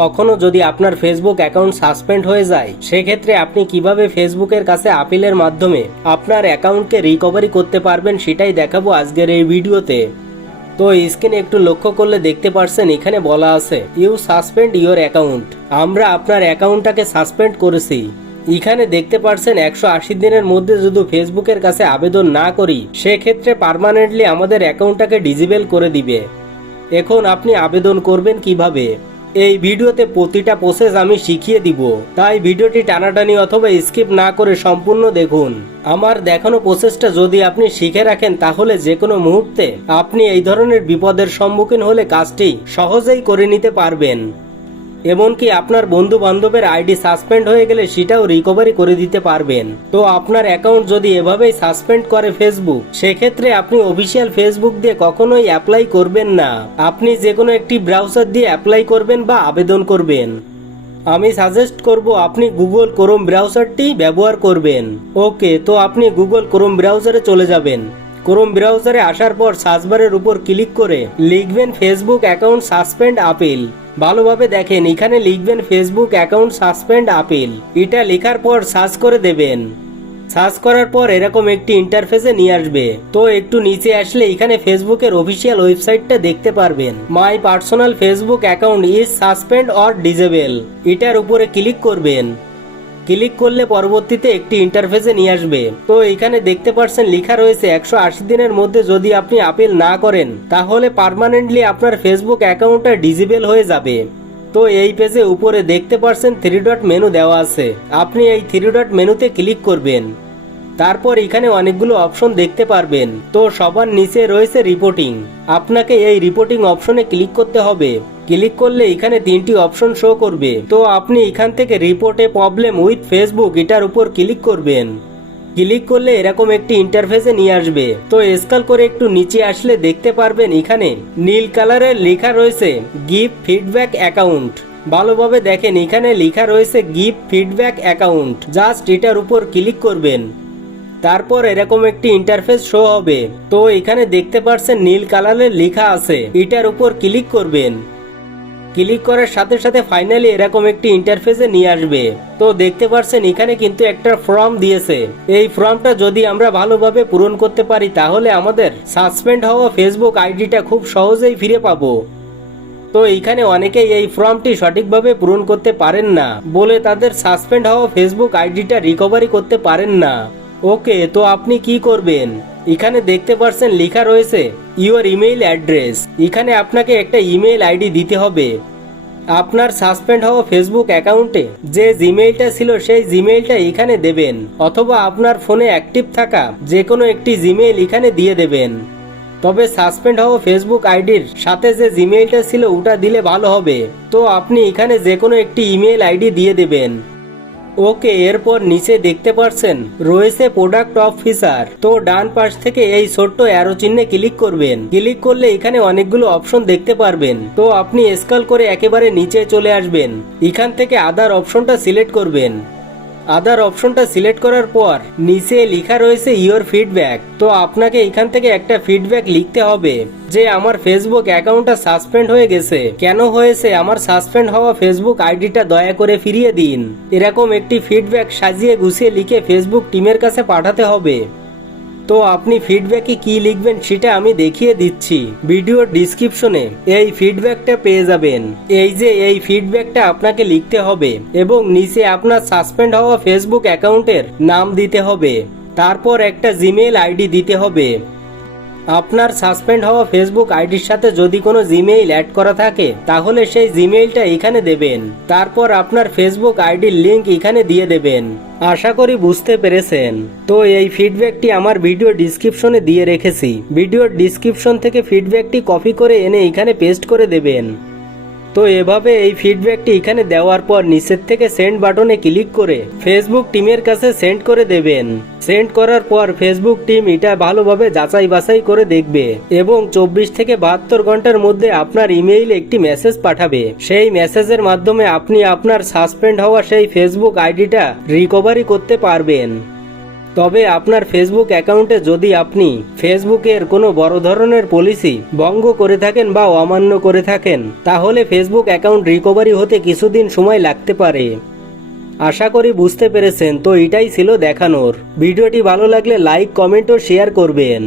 কখনো যদি আপনার ফেসবুক অ্যাকাউন্ট সাসপেন্ড হয়ে যায়, সেক্ষেত্রে আপনি কিভাবে ফেসবুকের কাছে আপিলের মাধ্যমে আপনার অ্যাকাউন্টকে রিকভারি করতে পারবেন সেটাই দেখাবো আজকের এই ভিডিওতে। তো স্ক্রিনে একটু লক্ষ্য করলে দেখতে পারছেন এখানে বলা আছে ইউ সাসপেন্ড ইউর অ্যাকাউন্ট। আমরা আপনার অ্যাকাউন্টটাকে সাসপেন্ড করেছি। এখানে দেখতে পারছেন 180 দিনের মধ্যে যদি ফেসবুকের কাছে আবেদন না করি, সেক্ষেত্রে পার্মানেন্টলি আমাদের অ্যাকাউন্টটাকে ডিসেবল করে দিবে। এখন আপনি আবেদন করবেন কিভাবে, এই ভিডিওতে প্রতিটা প্রসেস আমি শিখিয়ে দিব, তাই ভিডিওটি টানাটানি অথবা স্কিপ না করে সম্পূর্ণ দেখুন। আমার দেখানো প্রসেসটা যদি আপনি শিখে রাখেন, তাহলে যে কোনো মুহূর্তে আপনি এই ধরনের বিপদের সম্মুখীন হলে কাজটি সহজেই করে নিতে পারবেন। এমনকি আপনার বন্ধু বান্ধবের আইডি সাসপেন্ড হয়ে গেলে সেটাও রিকভারি করে দিতে পারবেন। তো আপনার অ্যাকাউন্ট যদি এভাবেই সাসপেন্ড করে ফেসবুক, সেক্ষেত্রে আপনি অফিসিয়াল ফেসবুক দিয়ে কখনোই অ্যাপ্লাই করবেন না। আপনি যে কোনো একটি ব্রাউজার দিয়ে অ্যাপ্লাই করবেন বা আবেদন করবেন। আমি সাজেস্ট করব আপনি গুগল ক্রোম ব্রাউজারটি ব্যবহার করবেন। ওকে, তো আপনি গুগল ক্রোম ব্রাউজারে চলে যাবেন। ক্রোম ব্রাউজারে আসার পর সার্চ বারের উপর ক্লিক করে লিখবেন ফেসবুক অ্যাকাউন্ট সাসপেন্ড আপিল। ভালোভাবে দেখেন, এখানে লিখবেন ফেসবুক অ্যাকাউন্ট সাসপেন্ড আপিল। এটা লেখার পর সার্চ করে দেবেন। সার্চ করার পর এরকম একটি ইন্টারফেসে নিয়ে আসবে। তো একটু নিচে আসলে এখানে ফেসবুকের অফিসিয়াল ওয়েবসাইটটা দেখতে পারবেন। My personal Facebook account is suspend or disable, এটার উপরে ক্লিক করবেন। ক্লিক করলে পরবর্তীতে একটি ইন্টারফেসে নিয়ে আসবে। তো এখানে দেখতে পাচ্ছেন লেখা রয়েছে 180 দিনের মধ্যে যদি আপনি আপিল না করেন, তাহলে পার্মানেন্টলি আপনার ফেসবুক অ্যাকাউন্টটা ডিসেবল হয়ে যাবে। তো এই পেজে উপরে দেখতে পাচ্ছেন 3 ডট মেনু দেওয়া আছে। আপনি এই 3 ডট মেনুতে ক্লিক করবেন। তারপর এখানে অনেকগুলো অপশন দেখতে পারবেন। তো সবার নিচে রয়েছে রিপোর্টিং। আপনাকে এই রিপোর্টিং অপশনে ক্লিক করতে হবে। ক্লিক করলে এখানে 3টি অপশন শো করবে। তো আপনি এখান থেকে report A problem with Facebook এটার উপর ক্লিক করবেন। ক্লিক করলে এরকম একটি ইন্টারফেসে নিয়ে আসবে। তো স্ক্রল করে একটু নিচে আসলে দেখতে পারবেন এখানে নীল কালারের লেখা রয়েছে গিভ ফিডব্যাক অ্যাকাউন্ট। ভালোভাবে দেখেন, এখানে লেখা রয়েছে গিভ ফিডব্যাক অ্যাকাউন্ট। জাস্ট এটার উপর ক্লিক করবেন। তারপর এরকম একটি ইন্টারফেস শো হবে। তো এখানে দেখতে পাচ্ছেন নীল কালারের লেখা আছে, এটার উপর ক্লিক করবেন। ক্লিক করার সাথে সাথে ফাইনালি এরকম একটি ইন্টারফেসে নিয়ে আসবে। তো দেখতে পাচ্ছেন এখানে কিন্তু একটা ফর্ম দিয়েছে। এই ফর্মটা যদি আমরা ভালোভাবে পূরণ করতে পারি, তাহলে আমাদের সাসপেন্ড হওয়া ফেসবুক আইডিটা খুব সহজেই ফিরে পাবো। তো এইখানে অনেকেই এই ফর্মটি সঠিকভাবে পূরণ করতে পারেন না বলে তাদের সাসপেন্ড হওয়া ফেসবুক আইডিটা রিকভারি করতে পারেন না। ওকে, তো আপনি কি করবেন, এখানে দেখতে পাচ্ছেন লেখা রয়েছে ইউর ইমেইল অ্যাড্রেস। এখানে আপনাকে একটা ইমেইল আইডি দিতে হবে। আপনার সাসপেন্ড হওয়া ফেসবুক অ্যাকাউন্টে যে জিমেইলটা ছিল সেই জিমেইলটা এখানে দেবেন, অথবা আপনার ফোনে অ্যাক্টিভ থাকা যে কোনো একটি জিমেইল এখানে দিয়ে দেবেন। তবে সাসপেন্ড হওয়া ফেসবুক আইডির সাথে যে জিমেইলটা ছিল ওটা দিলে ভালো হবে। তো আপনি এখানে যে কোনো একটি ইমেইল আইডি দিয়ে দেবেন। ওকে, এরপর নিচে দেখতে পাচ্ছেন রয়েছে প্রোডাক্ট অফিসার। তো ডান পাশ থেকে এই ছোট্ট অ্যারো চিহ্নে ক্লিক করবেন। ক্লিক করলে এখানে অনেকগুলো অপশন দেখতে পারবেন। তো আপনি স্ক্রল করে একেবারে নিচে চলে আসবেন। এখান থেকে আদার অপশনটা সিলেক্ট করবেন। আদার অপশনটা সিলেক্ট করার পর নিচে লেখা রয়েছে ইওর ফিডব্যাক। তো আপনাকে এখান থেকে একটা ফিডব্যাক লিখতে হবে যে আমার ফেসবুক অ্যাকাউন্টটা সাসপেন্ড হয়ে গেছে, কেন হয়েছে, আমার সাসপেন্ড হওয়া ফেসবুক আইডিটা দয়া করে ফিরিয়ে দিন। এরকম একটি ফিডব্যাক সাজিয়ে গুছিয়ে লিখে ফেসবুক টিমের কাছে পাঠাতে হবে। তো আপনি ফিডব্যাকে কি লিখবেন সেটা আমি দেখিয়ে দিচ্ছি। ভিডিওর ডিসক্রিপশনে এই ফিডব্যাকটা পেয়ে যাবেন। এই যে এই ফিডব্যাকটা আপনাকে লিখতে হবে এবং নিচে আপনার সাসপেন্ড হওয়া ফেসবুক অ্যাকাউন্টের নাম দিতে হবে। তারপর একটা জিমেইল আইডি দিতে হবে। আপনার সাসপেন্ড হওয়া ফেসবুক আইডির সাথে যদি কোনো জিমেইল অ্যাড করা থাকে, তাহলে সেই জিমেইলটা এখানে দেবেন। তারপর আপনার ফেসবুক আইডির লিংক এখানে দিয়ে দেবেন। আশা করি বুঝতে পেরেছেন। তো এই ফিডব্যাকটি আমার ভিডিও ডিসক্রিপশনে দিয়ে রেখেছি। ভিডিওর ডিসক্রিপশন থেকে ফিডব্যাকটি কপি করে এনে এখানে পেস্ট করে দেবেন। তো এভাবে এই ফিডব্যাকটি এখানে দেওয়ার পর নিচের থেকে সেন্ড বাটনে ক্লিক করে ফেসবুক টিমের কাছে সেন্ড করে দেবেন। সেন্ড করার পর ফেসবুক টিম এটা ভালোভাবে যাচাই বাছাই করে দেখবে এবং 24 থেকে 72 ঘন্টার মধ্যে আপনার ইমেইলে একটি মেসেজ পাঠাবে। সেই মেসেজের মাধ্যমে আপনি আপনার সাসপেন্ড হওয়া সেই ফেসবুক আইডিটা রিকভারি করতে পারবেন। তবে আপনার ফেসবুক অ্যাকাউন্টে যদি আপনি ফেসবুকের কোনো বড় ধরনের পলিসি ভঙ্গ করে থাকেন বা অমান্য করে থাকেন, তাহলে ফেসবুক অ্যাকাউন্ট রিকভারি হতে কিছুদিন সময় লাগতে পারে। আশা করি বুঝতে পেরেছেন। তো এটাই ছিল দেখানোর। ভিডিওটি ভালো লাগলে লাইক, কমেন্ট ও শেয়ার করবেন।